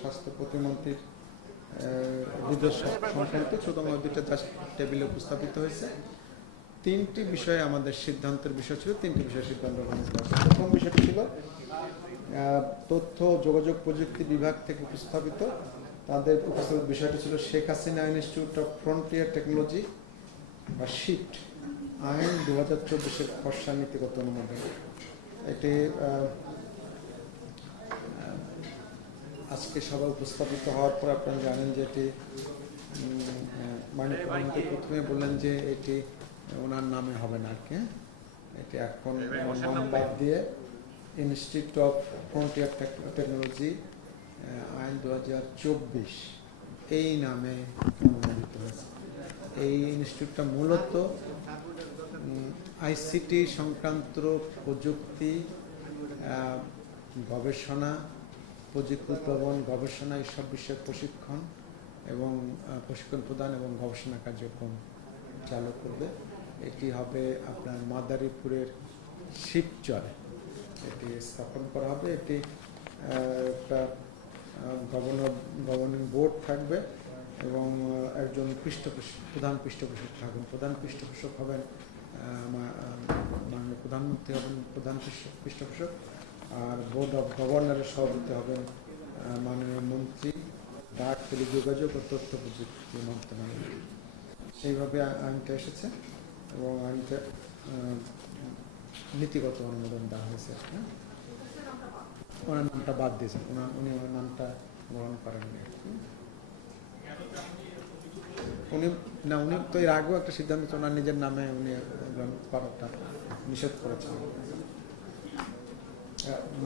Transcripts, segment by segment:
স্বাস্থ্য প্রতিমন্ত্রীর হৃদয় সংক্রান্ত ছোটমোটো দুইটা টেবিলে উপস্থাপিত হয়েছে। তিনটি বিষয়ে আমাদের সিদ্ধান্তের বিষয় ছিল, তিনটি বিষয়ে সিদ্ধান্ত গ্রহণ করা হয়েছে। প্রথম বিষয়টি ছিল তথ্য যোগাযোগ প্রযুক্তি বিভাগ থেকে উপস্থাপিত, তাদের উপস্থাপিত বিষয়টি ছিল Sheikh Hasina institute of frontier technology বা শিফট আইন 2024-এর খসড়া নীতিগত অনুমোদন। এটি আজকে সবাই উপস্থাপিত হওয়ার পর আপনারা জানেন যে এটি মাননীয় প্রধানমন্ত্রী প্রথমে বললেন যে এটি ওনার নামে হবে না, আর কি এটি এখন নাম বাদ দিয়ে ইনস্টিটিউট অফ ফ্রন্টিয়ার টেকনোলজি আইন 2024 এই নামে অনুমোদিত হয়েছে। এই ইনস্টিটিউটটা মূলত আইসিটি সংক্রান্ত প্রযুক্তি, গবেষণা, প্রযুক্তি উদ্ভাবন, গবেষণা এইসব বিষয়ে প্রশিক্ষণ এবং প্রশিক্ষণ প্রদান এবং গবেষণা কার্যক্রম চালু করবে। এটি হবে আপনার মাদারীপুরের শিবচরে এটি স্থাপন করা হবে। এটি একটা গভর্নিং বোর্ড থাকবে এবং একজন প্রধান পৃষ্ঠপোষক থাকবেন। প্রধান পৃষ্ঠপোষক হবেন মাননীয় প্রধানমন্ত্রী হবেন প্রধান পৃষ্ঠপোষক, আর বোর্ড অফ গভর্নরের সভাপতি হবেন মাননীয় মন্ত্রী ডাক, টেলিযোগাযোগ ও তথ্য প্রযুক্তি মন্ত্রণালয়। সেইভাবে আইনটা এসেছে এবং আইনটা নীতিগত অনুমোদন দেওয়া হয়েছে। ওনার নামটা বাদ দিয়েছেন, উনি ওনার নামটা গ্রহণ করেননি। উনি তো এর আগেও একটা সিদ্ধান্ত ওনার নিজের নামে উনি গ্রহণ করাটা নিষেধ করেছেন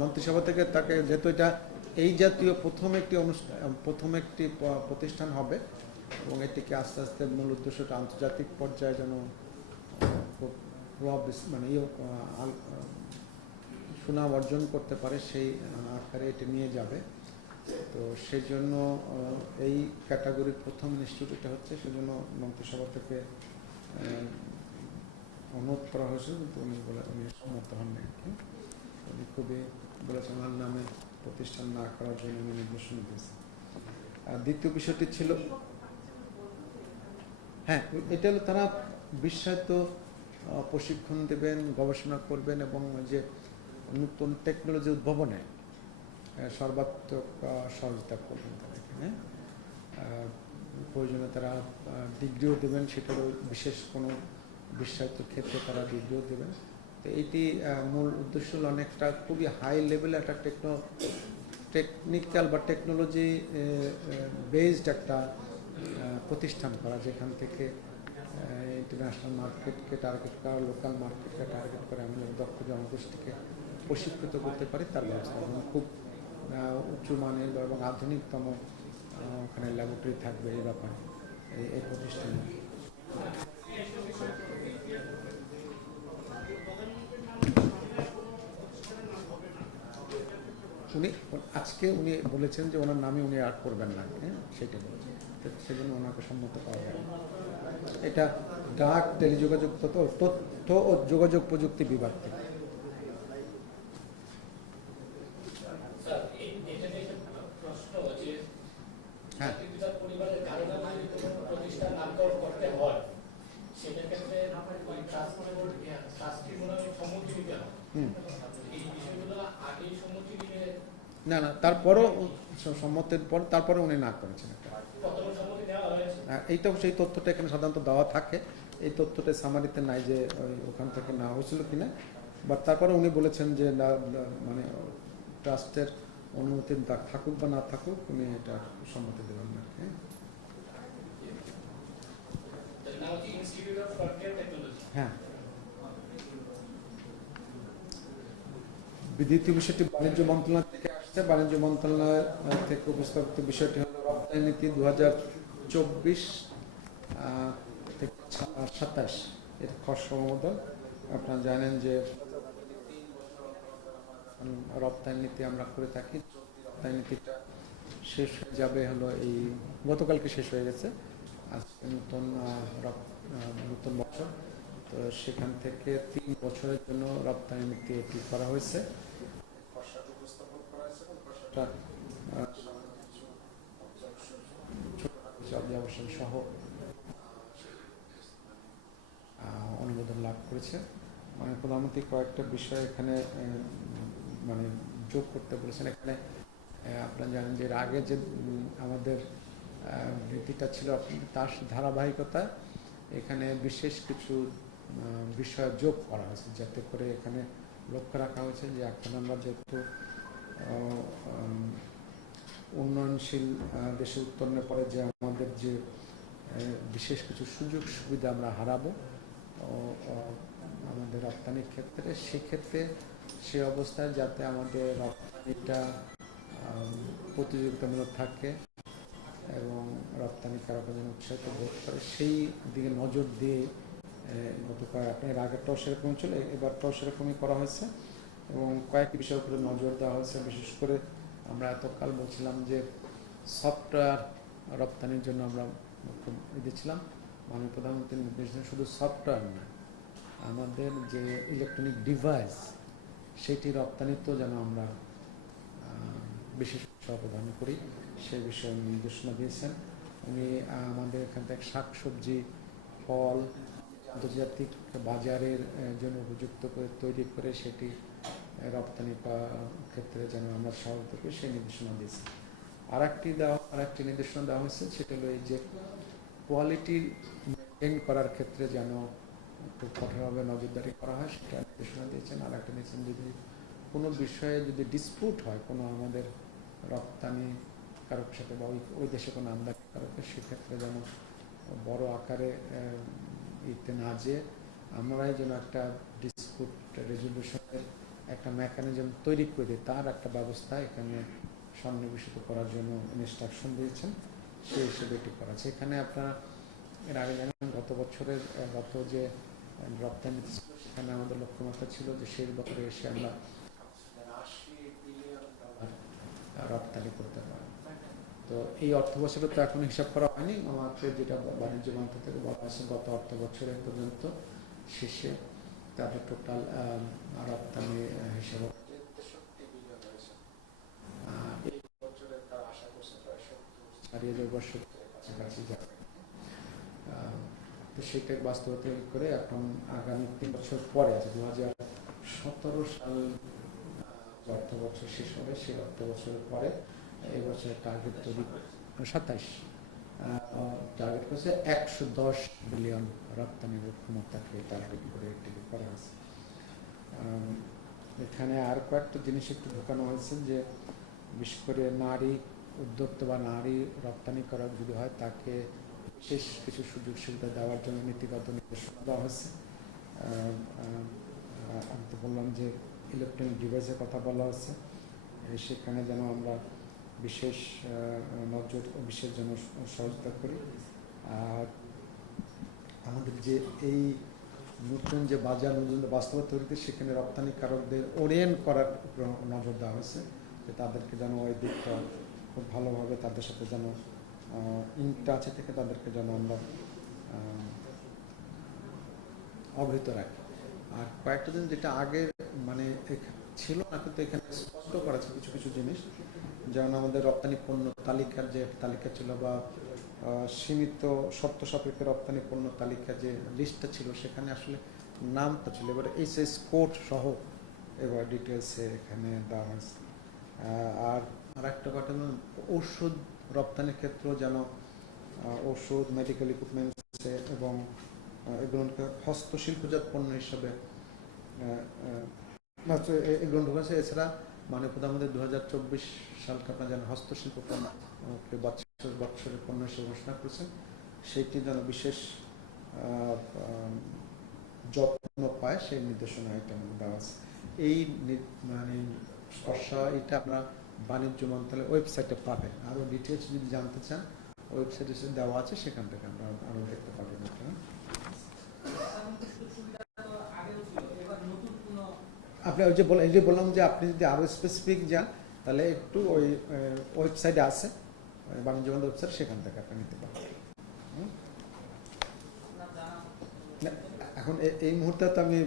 মন্ত্রিসভা থেকে। তাকে যেহেতু এটা এই জাতীয় প্রথম একটি প্রতিষ্ঠান হবে এবং এটিকে আস্তে আস্তে মূল উদ্দেশ্যটা আন্তর্জাতিক পর্যায়ে যেন মানে সুনাম অর্জন করতে পারে সেই আকারে এটি নিয়ে যাবে। তো সেই জন্য এই ক্যাটাগরির প্রথম ইনস্টিটিউট এটা হচ্ছে, সেজন্য মন্ত্রিসভা থেকে অনুরোধ করা হয়েছে, কিন্তু উনি সম্মত হননি। উনি খুবই বলেছেন ওনার নামে প্রতিষ্ঠান না করার জন্য উনি নির্দেশনা দিয়েছেন। আর দ্বিতীয় বিষয়টি ছিল, হ্যাঁ এটা হলো তারা বিশ্বায়িত প্রশিক্ষণ দেবেন, গবেষণা করবেন এবং যে নতুন টেকনোলজি উদ্ভাবনে সর্বাত্মক সহযোগিতা করবেন। তারা এখানে প্রয়োজনে তারা ডিগ্রিও দেবেন, সেটারও বিশেষ কোনো বিশ্বায়িত ক্ষেত্রে তারা ডিগ্রিও দেবেন। তো এইটি মূল উদ্দেশ্য হল অনেকটা খুবই হাই লেভেল একটা টেকনিক্যাল বা টেকনোলজি বেসড একটা প্রতিষ্ঠান করা, যেখান থেকে ইন্টারন্যাশনাল মার্কেটকে টার্গেট করা, লোকাল মার্কেটকে টার্গেট করে আমরা দক্ষ জনগোষ্ঠীকে প্রশিক্ষিত করতে পারি তার ব্যবস্থা। এবং খুব উঁচু মানের এবং আধুনিকতম ওখানে ল্যাবরেটরি থাকবে এই ব্যাপারে এই প্রতিষ্ঠানে। আজকে উনি বলেছেন যে ওনার নামে উনি আর করবেন না, সেটা বলেছেন, সেজন্য ওনাকে সম্মত পাওয়া যাবে। এটা ডাক, টেলিযোগাযোগ, তথ্য ও যোগাযোগ প্রযুক্তি বিভাগ থেকে। হ্যাঁ, না না, তারপরও সম্মতির পর তারপরে উনি না করেছেন। এইটাও সেই তথ্যটা এখানে সাধারণত দেওয়া থাকে, এই তথ্যটা সামারিতে নাই যে ওখান থেকে না হয়েছিল কিনা, বাট তারপরে উনি বলেছেন যে মানে ট্রাস্টের অনুমতি থাকুক বা না থাকুক উনি এটা সম্মতি দেবেন না। হ্যাঁ, দ্বিতীয় বিষয়টি বাণিজ্য মন্ত্রণালয় থেকে আসছে। বাণিজ্য মন্ত্রণালয় থেকে উপস্থাপিত বিষয়টি হল রপ্তানি নীতি 2024 থেকে 27 এর খসড়া অনুমোদন। আপনারা জানেন যে রপ্তানি নীতি আমরা করে থাকি, রপ্তানি নীতিটা শেষ হয়ে যাবে হলো এই গতকালকে শেষ হয়ে গেছে, আজকে নতুন বছর। তো সেখান থেকে 3 বছরের জন্য রপ্তানি নীতি এটি করা হয়েছে। কমিশন সহ অনুমোদন লাভ করেছে। মানে প্রধানমন্ত্রী কয়েকটা বিষয় এখানে মানে যোগ করতে বলেছেন। এখানে আপনারা জানেন যে এর আগে যে আমাদের নীতিটা ছিল তার ধারাবাহিকতা এখানে বিশেষ কিছু বিষয় যোগ করা হয়েছে, যাতে করে এখানে লক্ষ্য রাখা হয়েছে যে এখন আমরা যেহেতু উন্নয়নশীল দেশে উত্তরণের পরে যে আমাদের যে বিশেষ কিছু সুযোগ সুবিধা আমরা হারাবো আমাদের রপ্তানির ক্ষেত্রে, সেক্ষেত্রে সে অবস্থায় যাতে আমাদের রপ্তানিটা প্রতিযোগিতামূলক থাকে এবং রপ্তানিকারকরা যেন উৎসাহিত বোধ করে, সেই দিকে নজর দিয়ে গতকাল আপনার আগেরটাও সেরকম ছিল, এবারটাও সেরকমই করা হয়েছে এবং কয়েকটি বিষয়ের উপরে নজর দেওয়া হয়েছে। বিশেষ করে আমরা এতকাল বলছিলাম যে সফটওয়্যার রপ্তানির জন্য আমরা দিয়েছিলাম, মাননীয় প্রধানমন্ত্রীর নির্দেশ দেন শুধু সফটওয়্যার না, আমাদের যে ইলেকট্রনিক ডিভাইস সেটি রপ্তানিতেও যেন আমরা বিশেষ অবদান করি, সে বিষয়ে নির্দেশনা দিয়েছেন উনি। আমাদের এখান থেকে শাকসবজি, ফল আন্তর্জাতিক বাজারের জন্য উপযুক্ত করে তৈরি করে সেটি রপ্তানি ক্ষেত্রে যেন আমরা সহায়তা করি, সেই নির্দেশনা দিয়েছি। আরেকটি নির্দেশনা দেওয়া হয়েছে, সেটা হলো এই যে কোয়ালিটি মেনটেন করার ক্ষেত্রে যেন খুব কঠোরভাবে নজরদারি করা হয়, সেটা নির্দেশনা দিয়েছেন। আর একটা দিয়েছেন যদি কোনো বিষয়ে যদি ডিসপুট হয় কোনো আমাদের রপ্তানি কারকের সাথে বা ওই দেশে কোনো আমদানি কারকের, সেক্ষেত্রে যেন বড় আকারে ইতে না যে আমরাই যেন একটা ডিসপুট রেজলিউশনের একটা মেকানিজম তৈরি করে দিই, তার একটা ব্যবস্থা এখানে সন্নিবেশিত করার জন্য ইনস্ট্রাকশন দিয়েছেন, সেই হিসেবে এটি করা আছে। এখানে আপনারা এর আগে জানেন গত বছরের গত যে রপ্তানি সেখানে আমাদের লক্ষ্যমাত্রা ছিল যে সেই বছরে এসে আমরা রপ্তানি করতে পারি। তো এই অর্থ বছরে তো এখন হিসাব করা হয়নি, আমাকে যেটা বাণিজ্য মন্ত্রক থেকে বলা হয়েছে গত অর্থ বছরের পর্যন্ত শেষে তাদের টোটাল রপ্তানি হিসাবে এই বছরে তার আশা করছে প্রায় 70,000 কাছাকাছি যাবে। তো সেটাকে বাস্তবতা করে এখন আগামী 3 বছর পরে আছে 2017 সাল অর্থ বছর শেষ হবে, সেই অর্থ বছরের পরে এই বছরের টার্গেট তৈরি 27 টার্গেট করছে 110 বিলিয়ন রপ্তানির ক্ষমতাকে টার্গেট করে এটি করা হয়েছে। এখানে আর কয়েকটা জিনিস একটু ঢোকানো হয়েছে যে বিশেষ করে নারী উদ্যোক্তা বা নারী রপ্তানি করা যদি হয় তাকে বিশেষ কিছু সুযোগ সুবিধা দেওয়ার জন্য নীতিগত নির্দেশনা দেওয়া হয়েছে। আমি তো বললাম যে ইলেকট্রনিক ডিভাইসের কথা বলা হচ্ছে, সেখানে যেন আমরা বিশেষ নজর বিশেষ যেন সহযোগিতা করি। আর আমাদের যে এই নতুন যে বাজার নতুন বাস্তবতা তৈরিতে সেখানে রপ্তানিকারকদের ওরিয়েন্ট করার উপর নজর দেওয়া হয়েছে, যে তাদেরকে যেন ওই দিকটা খুব ভালোভাবে তাদের সাথে যেন ইনটাচে থেকে তাদেরকে যেন আমরা অবহিত রাখি। আর কয়েকটা দিন যেটা আগে মানে ছিল না, কিন্তু এখানে স্পষ্ট করা আছে কিছু কিছু জিনিস, যেমন আমাদের রপ্তানি পণ্য তালিকার যে তালিকা ছিল বা সীমিত শর্ত সাপেক্ষে রপ্তানি পণ্য তালিকা যে লিস্টটা ছিল সেখানে আসলে নামটা ছিল, এবার এইচএস কোড সহ এবার ডিটেলসে এখানে দেওয়া হয়েছে। আর একটা কথা, ওষুধ রপ্তানির ক্ষেত্রেও যেন ওষুধ, মেডিকেল ইকুইপমেন্টস এবং এগুলোকে হস্তশিল্পজাত পণ্য হিসাবে এগুলো ঢুকেছে। এছাড়া মানে প্রধানমন্ত্রী 2024 সালকে আপনার যেন হস্তশিল্প পণ্য বৎসরের পণ্য হিসেবে ঘোষণা করেছেন, সেইটি যেন বিশেষ যত্ন পায় সেই নির্দেশনা এটা দেওয়া আছে। এই মানে এটা আপনারা বাণিজ্য মন্ত্রণালয়ের ওয়েবসাইটে পাবেন। আরও ডিটেলস যদি জানতে চান ওয়েবসাইটে দেওয়া আছে, সেখান থেকে আমরা আরও দেখতে পাবেন। আপনি ওই যে বললাম যে আপনি যদি আরও স্পেসিফিক যান তাহলে একটু ওই ওয়েবসাইটে আছে বাণিজ্য মন্ত্রক ওয়েবসাইট, সেখান থেকে আপনি নিতে পারবেন। এখন এই মুহূর্তে তো আমি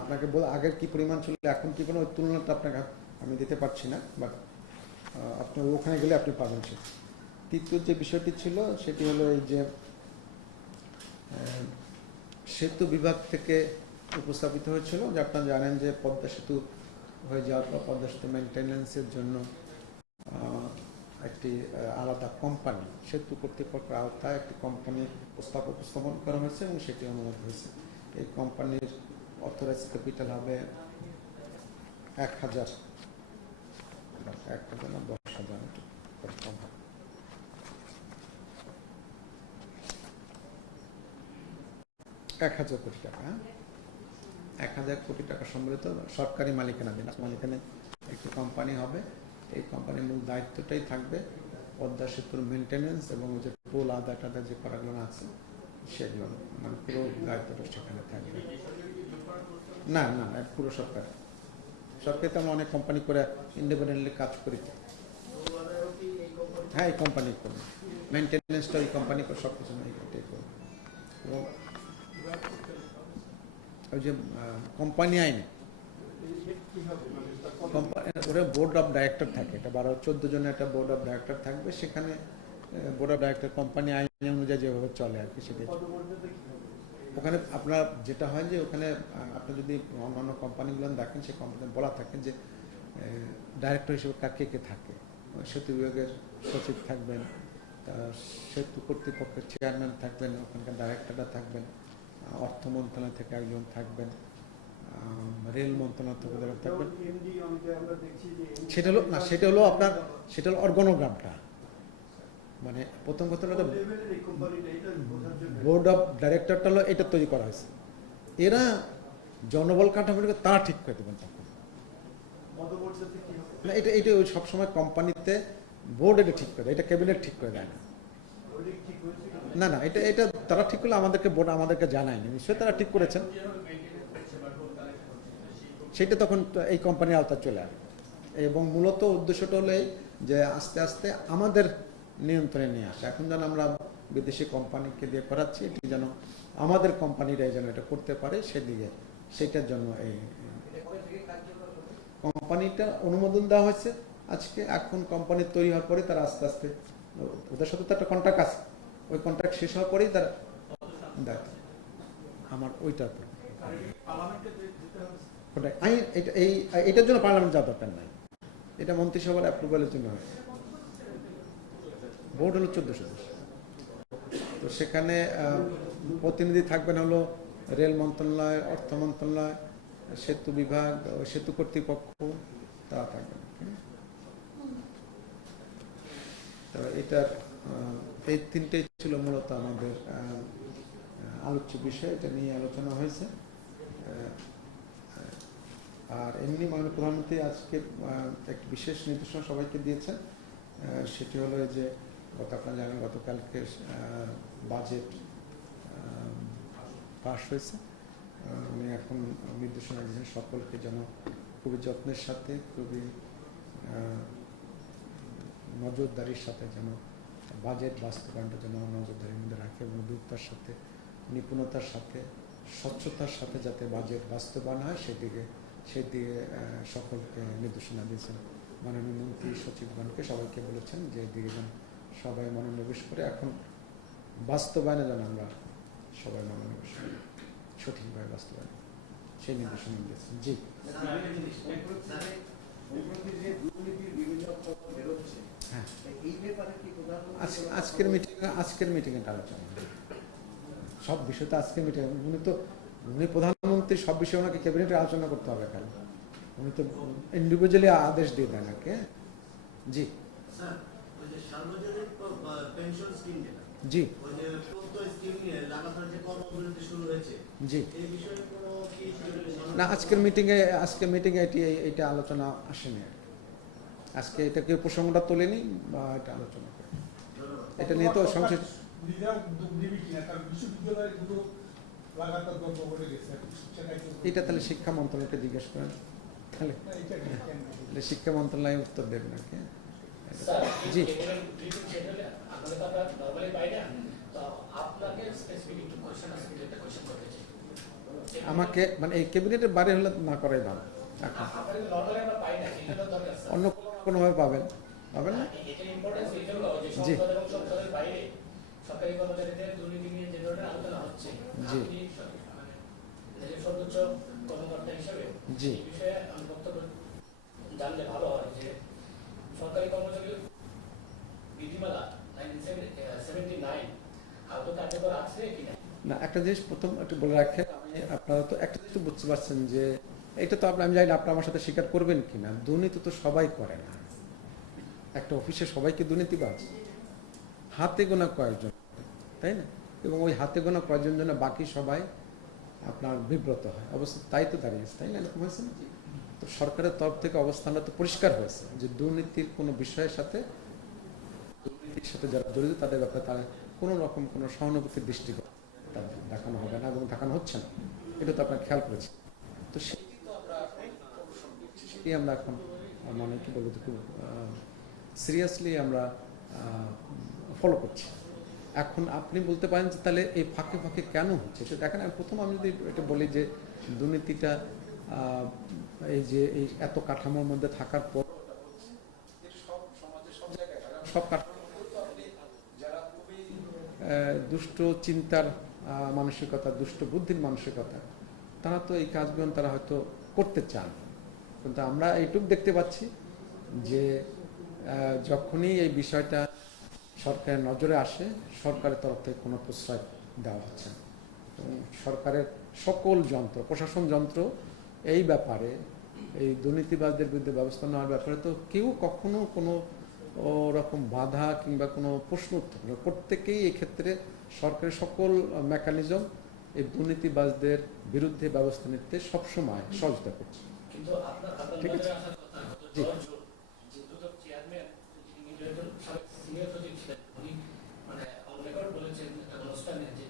আপনাকে আগের কি পরিমাণ ছিল এখন কি কোনো তুলনাটা আপনাকে আমি দিতে পারছি না, বাট আপনি ওখানে গেলে আপনি পাবেন সেটা। তৃতীয় যে বিষয়টি ছিল সেটি হলো এই যে সেতু বিভাগ থেকে উপস্থাপিত হয়েছিল, যে আপনারা জানেন যে পদ্মা সেতু হয়ে যাওয়ার পর পদ্মা সেতু মেনটেন্যান্সের জন্য একটি আলাদা কোম্পানি, সেতু কর্তৃপক্ষের আওতায় একটি কোম্পানির প্রস্তাব উপস্থাপন করা হয়েছে এবং সেটি অনুমোদন হয়েছে। এই কোম্পানির অথরাইজ ক্যাপিটাল হবে 1,000 না 10,000, কম হবে। 1,000 কোটি টাকা, 1,000 কোটি টাকা সম্মিলিত সরকারি মালিকানাধীন একটি কোম্পানি হবে। এই কোম্পানির মূল দায়িত্বটাই থাকবে পদ্মা সেতুর মেনটেন্যান্স এবং যে পোল আদা টাদা যে করাগুলো আছে সেগুলো, মানে পুরো দায়িত্বটা সেখানে থাকবে। না না, পুরো সরকার তো আমরা অনেক কোম্পানি করে ইন্ডিপেন্ডেন্টলি কাজ করি। হ্যাঁ, এই কোম্পানি করবে মেনটেন্যান্সটা, এই কোম্পানি করে সব কিছু এটাই করবে। এবং ওই যে কোম্পানি আইনে ওরা বোর্ড অফ ডাইরেক্টর থাকে, এটা 12-14 জনের একটা বোর্ড অফ ডাইরেক্টর থাকবে। সেখানে বোর্ড অফ ডাইরেক্টর কোম্পানি আইন অনুযায়ী যেভাবে চলে আর কি সেটাই। ওখানে আপনার যেটা হয় যে ওখানে আপনি যদি অন্যান্য কোম্পানিগুলো দেখেন, সেই কোম্পানি বলা থাকে যে ডাইরেক্টর হিসেবে কে কে থাকে। সেতু বিভাগের সচিব থাকবেন, সেতু কর্তৃপক্ষের চেয়ারম্যান থাকবেন, ওখানকার ডাইরেক্টররা থাকবেন, অর্থ মন্ত্রণালয় থেকে একজন থাকবেন, রেল মন্ত্রণালয় থেকে থাকবেন। সেটা হলো আপনার অর্গানোগ্রামটা, মানে প্রথম কথা হলো বোর্ড অফ ডাইরেক্টরটা হলো এটা তৈরি করা হয়েছে। এরা জনবল কাঠামোটাকে তারা ঠিক করে দেবেন তখন। না, এটা ওই সবসময় কোম্পানিতে বোর্ড এটা ঠিক করে, এটা ক্যাবিনেট ঠিক করে দেয় না। না না, এটা তারা ঠিক করলে বোর্ড আমাদেরকে জানায়নি, নিশ্চয়ই তারা ঠিক করেছেন। সেটা তখন এই কোম্পানির আওতায় চলে আসে এবং মূলত উদ্দেশ্যটা হলো যে আস্তে আস্তে আমাদের নিয়ন্ত্রণে নিয়ে আসে। এখন যেন আমরা বিদেশি কোম্পানিকে দিয়ে করাচ্ছি, এটি যেন আমাদের কোম্পানিরাই যেন এটা করতে পারে, সেদিকে সেটার জন্য এই কোম্পানিটা অনুমোদন দেওয়া হয়েছে আজকে। এখন কোম্পানি তৈরি হওয়ার পরে তারা আস্তে আস্তে, ওদের সাথে তো একটা কন্ট্রাক্ট আছে, ওই কন্ট্রাক্ট শেষ হওয়ার পরেই তারা দেখ আমার ওইটার পর এটার জন্য পার্লামেন্ট যাওয়ার দরকার নাই, এটা মন্ত্রিসভার অ্যাপ্রুভালের জন্য হয়। বোর্ড হলো 14 সদস্য, তো সেখানে প্রতিনিধি থাকবেন হলো রেল মন্ত্রণালয়, অর্থ মন্ত্রণালয়, সেতু বিভাগ, সেতু কর্তৃপক্ষ, তারা থাকবেন। তো এটার এই তিনটেই ছিল মূলত আমাদের আলোচ্য বিষয়, এটা নিয়ে আলোচনা হয়েছে। আর এমনি মাননীয় প্রধানমন্ত্রী আজকে এক বিশেষ নির্দেশনা সবাইকে দিয়েছেন, সেটি হলো যে আপনারা জানেন গতকালকে বাজেট পাশ হয়েছে। উনি এখন নির্দেশনা দিয়েছেন সকলকে যেন খুবই যত্নের সাথে, খুবই নজরদারির সাথে যেন বাজেট বাস্তবায়নটা যেন নজরদারির মধ্যে রাখে এবং দ্রুততার সাথে, নিপুণতার সাথে, স্বচ্ছতার সাথে যাতে বাজেট বাস্তবায়ন হয় সেদিকে সকলকে নির্দেশনা দিয়েছেন। মাননীয় মন্ত্রী সচিবগণকে সবাইকে বলেছেন যে এদিকে যেন সবাই মনোনিবেশ করে, এখন বাস্তবায়নে যেন আমরা সবাই মনোনিবেশ করি, সঠিকভাবে বাস্তবায়ন, সেই নির্দেশনা দিয়েছেন। জি, হ্যাঁ, আজকের মিটিংয়ে আলোচনা সব বিষয় তো আজকের মিটিং। উনি প্রধানমন্ত্রী, সব বিষয়ে ওনাকে ক্যাবিনেটে আলোচনা করতে হবে কেন? উনি তো ইন্ডিভিজুয়ালি আদেশ দিয়ে দেন আর কি। জি জি জি, না আজকের মিটিংয়ে এটা আলোচনা আসেনি। আজকে এটা কেউ প্রসঙ্গটা তোলেনি বা এটা আলোচনা করে, এটা নিয়ে তো সংসদ এটা তাহলে শিক্ষা মন্ত্রণালয়কে জিজ্ঞেস করেন, তাহলে শিক্ষা মন্ত্রণালয় উত্তর দেবেন আর কি। জি, আমাকে মানে এই ক্যাবিনেটের বাইরে হলে না করাই ভালো, অন্য কোনোভাবে পাবেন। পাবেন না? এটা ইম্পর্টেন্স এই জন্য যে জি সংসদ এবং সংসদের বাইরে সরকারি কর্মচারীদের দুর্নীতি নিয়ে যে ধরনের আলোচনা হচ্ছে, জি আপনি মানে দেশের সর্বোচ্চ কর্মকর্তা হিসেবে জি এই বিষয়ে আমি বক্তব্য জানলে ভালো হয় যে সরকারি কর্মচারী বিধিমালা 1979 আদৌ কার্যকর আছে কিনা। না, একটা জিনিস প্রথম একটু বলে রাখেন, আমি আপনারা তো একটা জিনিস তো বুঝতে পারছেন যে এটা তো আমি জানি না আপনারা আমার সাথে স্বীকার করবেন কিনা, দুর্নীতি তো সবাই করে না। একটা অফিসে সবাইকে দুর্নীতিবাজ হাতে গোনা কয়েকজন, তাই না? এবং ওই হাতে গোনা কয়েকজন জন্য বাকি সবাই আপনার বিব্রত হয়, অবস্থা তাই তো দাঁড়িয়েছে, তাই না? এরকম হয়েছে না? তো সরকারের তরফ থেকে অবস্থানটা তো পরিষ্কার হয়েছে যে দুর্নীতির কোনো বিষয়ের সাথে, দুর্নীতির সাথে যারা জড়িত তাদের ব্যাপারে তারা কোনো রকম কোনো সহানুভূতির দৃষ্টিকোণ দেখানো হবে না এবং দেখানো হচ্ছে না। এটা তো আপনার খেয়াল করেছেন। তো সেটি আমরা এখন মানে কি বলবো, খুব সিরিয়াসলি আমরা ফলো করছি। এখন আপনি বলতে পারেন যে তাহলে এই ফাঁকে ফাঁকে কেন হচ্ছে এটা দেখেন। প্রথম আমি যদি এটা বলি যে দুর্নীতিটা এই যে এই এত কাঠামোর মধ্যে থাকার পর সব কাঠামো যারা খুবই দুষ্ট চিন্তার মানসিকতা, দুষ্ট বুদ্ধির মানসিকতা, তারা তো এই কাজগুলো তারা হয়তো করতে চান, কিন্তু আমরা এইটুকু দেখতে পাচ্ছি যে যখনই এই বিষয়টা সরকারের নজরে আসে সরকারের তরফ থেকে কোনো প্রশ্রয় দেওয়া হচ্ছে না। এবং সরকারের সকল যন্ত্র, প্রশাসন যন্ত্র এই ব্যাপারে, এই দুর্নীতিবাজদের বিরুদ্ধে ব্যবস্থা নেওয়ার ব্যাপারে তো কেউ কখনো কোনো রকম বাধা কিংবা কোনো প্রশ্ন উত্তর নেই। প্রত্যেকেই এক্ষেত্রে সরকারের সকল মেকানিজম এই দুর্নীতিবাজদের বিরুদ্ধে ব্যবস্থা নিতে সবসময় সহযোগিতা করছে। কিন্তু আপনার ঠিক আছে, আসার কথা জি দুদক চেয়ারম্যান যিনি একজন সিনিয়র সচিব ছিলেন, উনি মানে অন রেকর্ড বলেছেন একটা অনুষ্ঠানে যে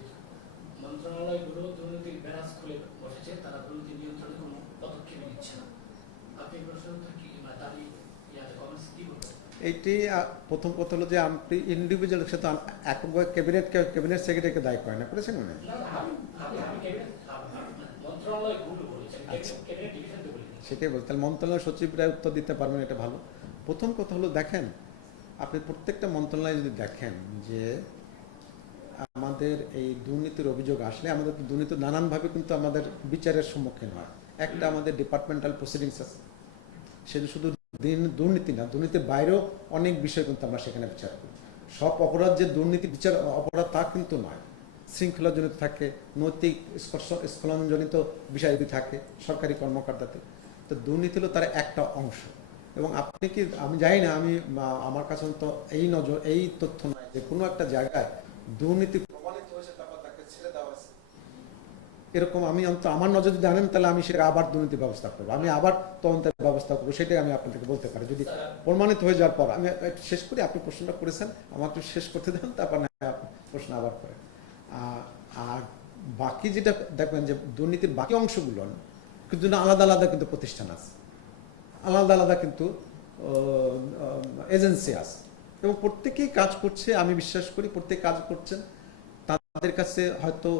মন্ত্রণালয়গুলো দুর্নীতির ব্যারাজ খুলে বসেছে, তারা দুর্নীতি নিয়ন্ত্রণে কোনো পদক্ষেপ নিচ্ছে না। আপনি প্রশ্ন কি মানে তার ইয়াতে কমেন্টস কি বলবেন? এইটি প্রথম কথা হলো যে আপনি ইন্ডিভিজুয়াল সাথে একবার ক্যাবিনেট সেক্রেটারিকে দায়ী করেন না, করেছেন মনে হয়? মন্ত্রণালয়গুলো বলেছেন, আচ্ছা, ক্যাবিনেট ডিভিশন তো বলিনি। সেটাই বলতে, তাহলে মন্ত্রণালয় সচিবরা উত্তর দিতে পারবেন, এটা ভালো। প্রথম কথা হলো দেখেন, আপনি প্রত্যেকটা মন্ত্রণালয় যদি দেখেন যে আমাদের এই দুর্নীতির অভিযোগ আসলে আমাদের দুর্নীতি নানানভাবে কিন্তু আমাদের বিচারের সম্মুখীন হয়। একটা আমাদের ডিপার্টমেন্টাল প্রসিডিংস আছে, সেটা শুধু দুর্নীতি না, দুর্নীতির বাইরেও অনেক বিষয় কিন্তু আমরা সেখানে বিচার করি। সব অপরাধ যে দুর্নীতি বিচার অপরাধ তা কিন্তু নয়। শৃঙ্খলাজনিত থাকে, নৈতিক স্খলনজনিত বিষয় যদি থাকে সরকারি কর্মকর্তাতে, তো দুর্নীতি হলো তার একটা অংশ। এবং আপনি কি, আমি জানি না, আমি আমার কাছে তো এই তথ্য নয় যে কোনো একটা জায়গায় দুর্নীতি প্রমাণিত হয়েছে তারপর তাকে ছেড়ে দেওয়া হয়েছে, এরকম আমি আমার নজর যদি আনেন তাহলে আমি সেটা আবার দুর্নীতি ব্যবস্থা করবো, আমি আবার তদন্তের ব্যবস্থা করবো, সেটাই আমি আপনাদেরকে বলতে পারি যদি প্রমাণিত হয়ে যাওয়ার পর। আমি শেষ করি, আপনি প্রশ্নটা করেছেন, আমাকে শেষ করতে দেন, তারপর প্রশ্ন আবার করেন। আর বাকি যেটা দেখবেন যে দুর্নীতির বাকি অংশগুলো কিন্তু আলাদা আলাদা কিন্তু প্রতিষ্ঠান আছে, আলাদা আলাদা কিন্তু এজেন্সি আছে, এবং প্রত্যেকেই কাজ করছে। আমি বিশ্বাস করি প্রত্যেক কাজ করছেন, তাদের কাছে হয়তো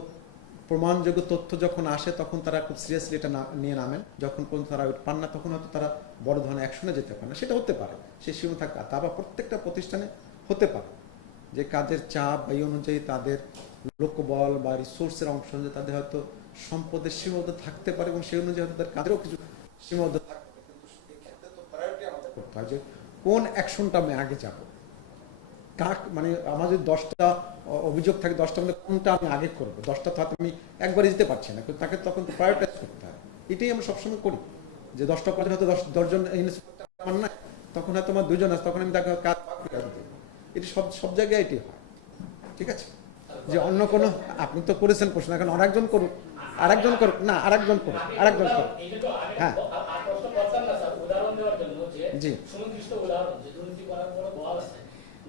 প্রমাণযোগ্য তথ্য যখন আসে তখন তারা খুব সিরিয়াসলি এটা নিয়ে নামেন, যখন পর্যন্ত তারা পান না তখন হয়তো তারা বড় ধরনের অ্যাকশনে যেতে পারে না, সেটা হতে পারে, সেই সীমা থাকে। তা আবার প্রত্যেকটা প্রতিষ্ঠানে হতে পারে যে কাজের চাপ বা এই অনুযায়ী তাদের লোকবল বা রিসোর্সের অংশ অনুযায়ী তাদের হয়তো সম্পদের সীমাবদ্ধ থাকতে পারে, এবং সেই অনুযায়ী হয়তো তাদের কাজেরও কিছু সীমাবদ্ধ থাকতে পারে। কিন্তু এক্ষেত্রে তো প্রায়োরিটি আমাদের করতে হয় যে কোন অ্যাকশনটা আমি আগে যাব, মানে আমাদের 10টা অভিযোগ থাকে, 10টা মধ্যে কোনটা আমি আগে করবো, 10টা তো হয়তো আমি একবারে যেতে পারছি না, কিন্তু তাকে তখন তো প্রায়োরিটাইজ করতে হয়। এটাই আমরা সবসময় করি যে 10টা পর্যন্ত হয়তো 10জন ইন্সপেক্টর আমার নাই, তখন হয়তো আমার 2জন আছে, তখন আমি তাকে কাজ এটি সব জায়গায় এটি হয়। ঠিক আছে, যে অন্য কোনো, আপনি তো করেছেন প্রশ্ন, এখন আরেকজন করুক, আরেকজন করুক, না আরেকজন করুক, আরেকজন করুক। হ্যাঁ উদাহরণ দেওয়ার জন্য যে জি সুনির্দিষ্ট উদাহরণ যে দুর্নীতি করার পর বহাল আছে,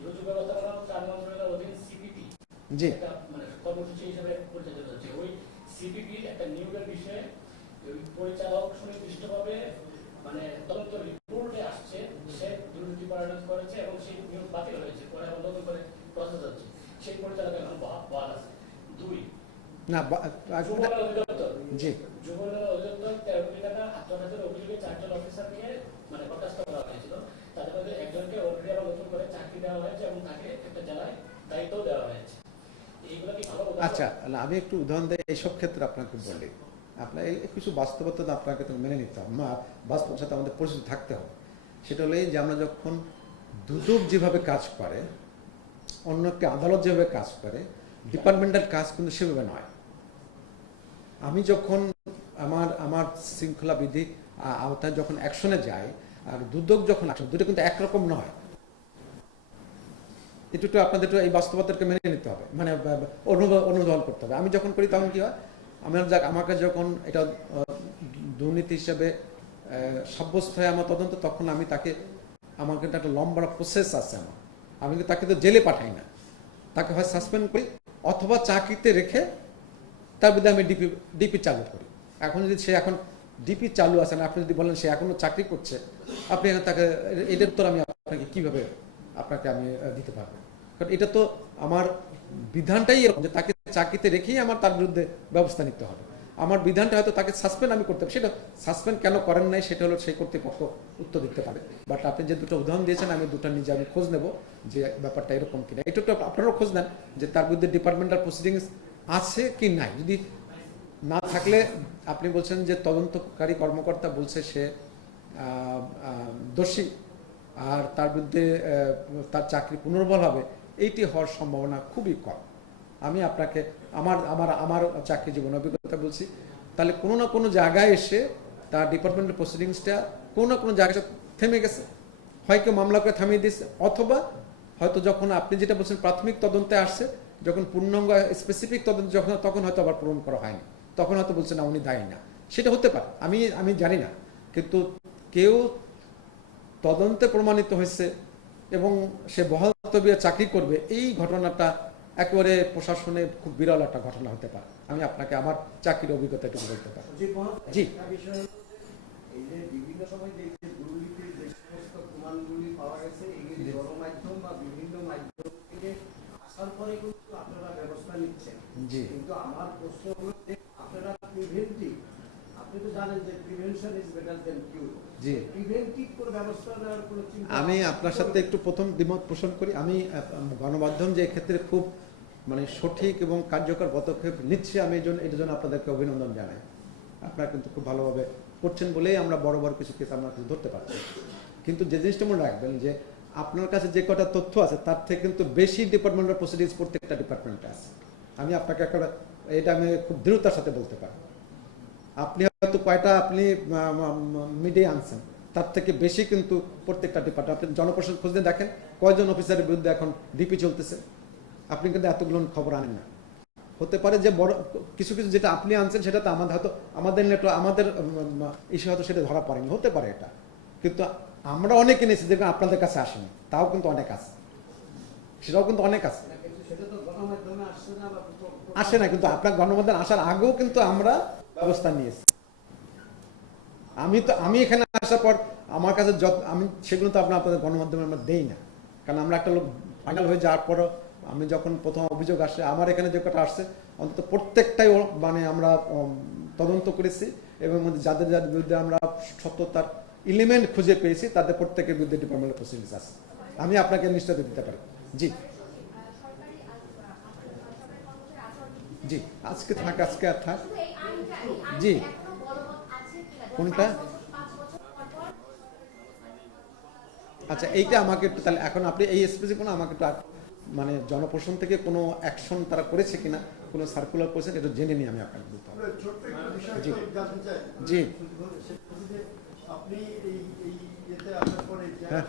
দুর্যোগ ব্যবস্থাপনা ত্রাণ মন্ত্রণালয়ের অধীন সিপিপি জি একটা মানে কর্মসূচি হিসেবে পরিচালিত হচ্ছে। ওই সিপিপির একটা নিয়োগের বিষয়ে ওই পরিচালক সুনির্দিষ্টভাবে মানে তদন্ত রিপোর্টে আসছে সে দুর্নীতি পরায়ণ করেছে এবং সেই নিয়োগ বাতিল হয়েছে, পরে আবার নতুন করে প্রসেস হচ্ছে, সেই পরিচালক এখন বহাল আছে। 2 না যুবদল অধিদপ্তর, জি যুবদল অধিদপ্তর 13 কোটি টাকা আত্মসাতের অভিযোগে 4 জন অফিসারকে মানে বরখাস্ত করা হয়েছিল, তাদের মধ্যে একজনকে অলরেডি আবার দেওয়া হয়েছে এবং তাকে একটা জেলায় দায়িত্ব দেওয়া হয়েছে। এইগুলো কি ভালো? আচ্ছা, আমি একটু উদাহরণ দিই এইসব ক্ষেত্রে আপনাকে বলি। আপনার এই কিছু বাস্তবতা আপনাকে তো মেনে নিতে হবে, বাস্তবের সাথে আমাদের পরিচিত থাকতে হবে। সেটা হলো এই যে আমরা যখন দুদক যেভাবে কাজ করে, অন্য একটা আদালত যেভাবে কাজ করে, ডিপার্টমেন্টাল কাজ কিন্তু সেভাবে নয়। আমি যখন আমার শৃঙ্খলা বিধি আওতায় যখন অ্যাকশনে যাই, আর দুদক যখন অ্যাকশন, দুটো কিন্তু একরকম নয়। একটু আপনাদের একটু এই বাস্তবতাকে মেনে নিতে হবে, মানে অনুধাবন করতে হবে। আমি যখন করি তখন কি হয়, আমাকে যখন এটা দুর্নীতি হিসেবে সাব্যস্ত হয় আমার তদন্ত, তখন আমি তাকে, আমার কিন্তু একটা লম্বা প্রসেস আছে আমি কিন্তু তাকে তো জেলে পাঠাই না, তাকে হয় সাসপেন্ড করি অথবা চাকরিতে রেখে তার বিরুদ্ধে আমি ডিপি চালু করি। এখন যদি সে এখন ডিপি চালু আছে না, আপনি যদি বলেন সে এখনো চাকরি করছে, আপনি এখন তাকে, এটার উত্তর আমি আপনাকে কিভাবে আপনাকে আমি দিতে পারবো? কারণ এটা তো আমার বিধানটাই এরকম যে তাকে চাকরিতে রেখেই আমার তার বিরুদ্ধে ব্যবস্থা নিতে হবে। আমার বিধানটা হয়তো তাকে সাসপেন্ড আমি করতে পারি, সেটা সাসপেন্ড কেন করেন নাই সেটা হলো সেই কর্তৃপক্ষ উত্তর দিতে পারে। বাট আপনি যে দুটো উদাহরণ দিয়েছেন, আমি দুটো নিজে আমি খোঁজ নেব যে ব্যাপারটা এরকম কিনা। এটা একটু আপনারাও খোঁজ নেন যে তার বিরুদ্ধে ডিপার্টমেন্টাল প্রসিডিংস আছে কি নাই। যদি না থাকলে আপনি বলছেন যে তদন্তকারী কর্মকর্তা বলছে সে দোষী আর তার বিরুদ্ধে তার চাকরি পুনর্বহাল হবে, এইটি হওয়ার সম্ভাবনা খুবই কম। আমি আপনাকে আমার চাকরি জীবন অভিজ্ঞতা বলছি। তাহলে কোনো না কোনো জায়গায় এসে তার ডিপার্টমেন্টাল প্রসিডিংসটা কোনো না কোনো জায়গায় থেমে গেছে, হয় কেউ মামলা করে থামিয়ে দিয়েছে, অথবা হয়তো যখন আপনি যেটা বলছেন প্রাথমিক তদন্তে আসছে, যখন পূর্ণাঙ্গ স্পেসিফিক তদন্ত যখন, তখন হয়তো আবার পূরণ করা হয়নি, তখন হয়তো বলছে না উনি দায়ী না। সেটা হতে পারে, আমি জানি না। কিন্তু কেউ তদন্তে প্রমাণিত হয়েছে এবং সে বহাল তবিয়ত চাকরি করবে, এই ঘটনাটা একেবারে প্রশাসনে খুব বিরল একটা ঘটনা হতে পারে। আমি আপনাকে আমার চাকরির অভিজ্ঞতা একটু বলতে পারি। জি, এই যে বিভিন্ন সময় যে দুর্নীতির যে সমস্ত প্রমাণগুলি পাওয়া গেছে, এগুলি গণমাধ্যম বা বিভিন্ন মাধ্যম থেকে আসার পরে কিন্তু আপনারা ব্যবস্থা নিচ্ছেন। জি। কিন্তু আমার প্রশ্ন হলো যে আপনারা প্রিভেন্টিভ, আপনি তো জানেন যে prevention is better than cure. জি। প্রিভেন্টিভ করে ব্যবস্থা নেওয়ার কোনো চিন্তা আমি আপনার সাথে একটু প্রথম দ্বিমত পোষণ করি। আমি গণমাধ্যম যে ক্ষেত্রে খুব মানে সঠিক এবং কার্যকর পদক্ষেপ নিচ্ছে, আমি এটার জন্য আপনাদেরকে অভিনন্দন জানাই। আপনারা কিন্তু খুব ভালোভাবে করছেন বলেই আমরা বড় বড় কিছু কেস আমরা ধরতে পারছি। কিন্তু যে জিনিসটা মনে রাখবেন যে আপনার কাছে যে কটা তথ্য আছে তার থেকে কিন্তু বেশি ডিপার্টমেন্টাল প্রসিডিংস প্রত্যেকটা ডিপার্টমেন্টে আছে। আমি আপনাকে একটা, এটা আমি খুব দৃঢ়তার সাথে বলতে পারি। আপনি হয়তো কয়টা আপনি মিডিয়া আনছেন, তার থেকে বেশি কিন্তু প্রত্যেকটা ডিপার্টমেন্ট, আপনি জনপ্রশাসন খুঁজতে দেখেন কয়জন অফিসারের বিরুদ্ধে এখন ডিপি চলতেছে, আপনি কিন্তু এতগুলো খবর আনেন না। হতে পারে যে বড় কিছু কিছু যেটা আপনি আনছেন সেটা তো আমাদের হয়তো আমাদের নেটওয়ার্ক, আমাদের ইস্যু হয়তো সেটা ধরা পড়েনি, হতে পারে এটা। কিন্তু আমরা অনেক এনেছি যেটা আপনাদের কাছে আসেনি, তাও কিন্তু অনেক আছে, সেটাও কিন্তু অনেক আছে। সেটা তো গণমাধ্যমে আসছে না বা আসে না, কিন্তু আপনার গণমাধ্যম আসার আগেও কিন্তু আমরা ব্যবস্থা নিয়েছি। আমি এখানে আসার পর আমার কাছে আমি সেগুলো তো আপনাদের গণমাধ্যমে আমরা দেই না, কারণ আমরা একটা লোক ফাইনাল হয়ে যাওয়ার পরও আমি যখন প্রথম অভিযোগ আসে আমার এখানে যে কটা আসছে অন্তত প্রত্যেকটাই মানে আমরা তদন্ত করেছি এবং যাদের বিরুদ্ধে আমরা সত্যতার এলিমেন্ট খুঁজে পেয়েছি তাদের প্রত্যেকের বিরুদ্ধে ডিপার্টমেন্টাল প্রসিডিংস আছে। আমি আপনাকে নিশ্চয়তা দিতে পারি। জি জি, আজকে থাক, আজকে আর থাক। জি, কোনটা? আচ্ছা, এইটা আমাকে একটু তাহলে এখন আপনি এই স্পেসিফিক কোনো আমাকে একটু মানে জনপ্রশাসন থেকে কোনো অ্যাকশন তারা করেছে কিনা, কোনো সার্কুলার করেছেন, এটা জেনে নিই আমি আপনাকে বলতে হবে। জি জি, আপনি এই ইয়েতে আসার পরে হ্যাঁ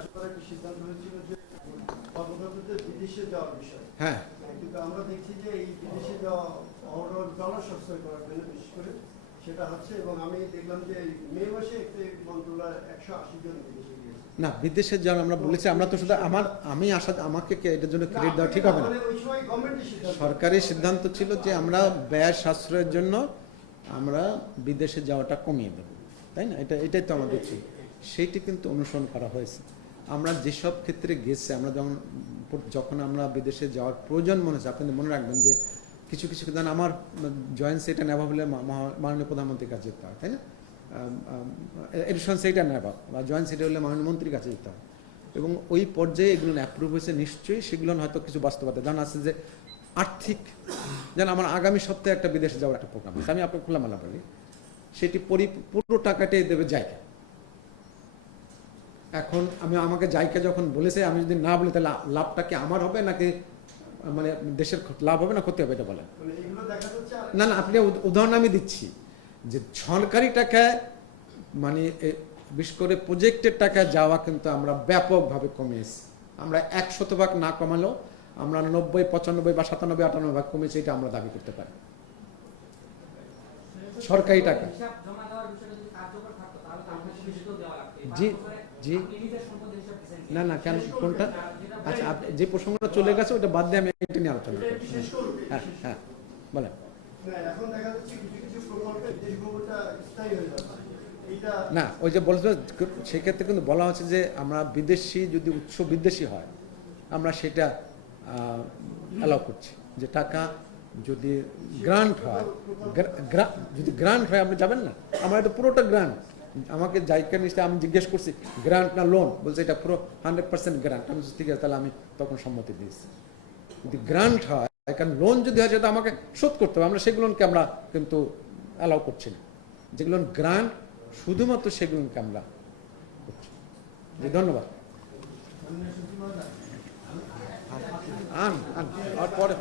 সিদ্ধান্ত হয়েছিল যে কর্মকর্তাদের বিদেশে যাওয়ার বিষয়। হ্যাঁ, কিন্তু আমরা দেখছি যে এই বিদেশে যাওয়া জনস্বাস্থ্য করার জন্য বিশেষ করে সেটা হচ্ছে, এবং আমি দেখলাম যে মে মাসে একটি মন্ত্রণালয় 180 জন বিদেশে গিয়েছে। না বিদেশে যান আমরা বলেছি, আমরা তো শুধু আমি আমাকে এটার জন্য ক্রেডিট দেওয়া ঠিক হবে না। সরকারি সিদ্ধান্ত ছিল যে আমরা ব্যয় সাশ্রয়ের জন্য আমরা বিদেশে যাওয়াটা কমিয়ে দেব, তাই না? এটাই তো আমাদের ছিল, সেইটি কিন্তু অনুসরণ করা হয়েছে। আমরা যেসব ক্ষেত্রে গেছে, আমরা যখন আমরা বিদেশে যাওয়ার প্রয়োজন মনে হচ্ছে, আপনি মনে রাখবেন যে কিছু কিছু ক্ষেত্রে আমার জয়েন্ট সেটা নেওয়া হলে মাননীয় প্রধানমন্ত্রীর কাছে যেতে হয়, তাই না? এডিশন সেইটা নেওয়া বা জয়েন্ট সেটা হলে মাননীয় মন্ত্রীর কাছে যেতে হয়। এবং ওই পর্যায়ে এগুলো অ্যাপ্রুভ হয়েছে নিশ্চয়ই সেগুলো হয়তো কিছু বাস্তবতা জানা আছে যে আর্থিক, যেন আমার আগামী সপ্তাহে একটা বিদেশে যাওয়ার একটা প্রোগ্রাম আছে, আমি আপনাকে খোলামেলা বলি, সেটি পুরো টাকাটাই দেবে জায়গা। এখন আমাকে জায়গা যখন বলেছে, আমি যদি না বলি তাহলে লাভটা কি আমার হবে নাকি মানে দেশের লাভ হবে না ক্ষতি হবে, এটা বলেন। না না, আপনি উদাহরণ আমি দিচ্ছি যে সরকারি টাকায় মানে বিশেষ করে প্রজেক্টের টাকায় যাওয়া কিন্তু আমরা ব্যাপকভাবে কমিয়েছি। আমরা 100% না কমালেও আমরা 90, 95 বা 97, 98 কমেছে, এটা আমরা দাবি করতে পারি। সরকারি টাকা জি জি না না কেন কোনটা? আচ্ছা, যে প্রসঙ্গটা চলে গেছে ওটা বাদ দিয়ে আমি এটা নিয়ে আলোচনা করছি। হ্যাঁ হ্যাঁ বলেন। এখন দেখা যাচ্ছে কিছু কিছু প্রকল্পে দীর্ঘটা স্থায়ী হয়ে যাচ্ছে। না, ওই যে বলছো সেক্ষেত্রে কিন্তু বলা হচ্ছে যে আমরা বিদেশি যদি উৎস বিদেশি হয় আমরা সেটা অ্যালাউ করছি, যে টাকা যদি গ্রান্ট হয়, যদি গ্রান্ট হয় আপনি যাবেন না, আমার এটা পুরোটা গ্রান্ট। আমাকে জায়গা নিশ্চয় আমি জিজ্ঞেস করছি গ্রান্ট না লোন, বলছে এটা পুরো 100% গ্রান্ট। আমি ঠিক আছে, তাহলে আমি তখন সম্মতি দিয়েছি। যদি গ্রান্ট হয়, কারণ লোন যদি হয় সেটা আমাকে শোধ করতে হবে, আমরা সেগুলোকে আমরা কিন্তু অ্যালাউ করছি না। যেগুলো গ্রান্ট শুধুমাত্র সেগুলোকে আমরা করছি। জি ধন্যবাদ। আর পরে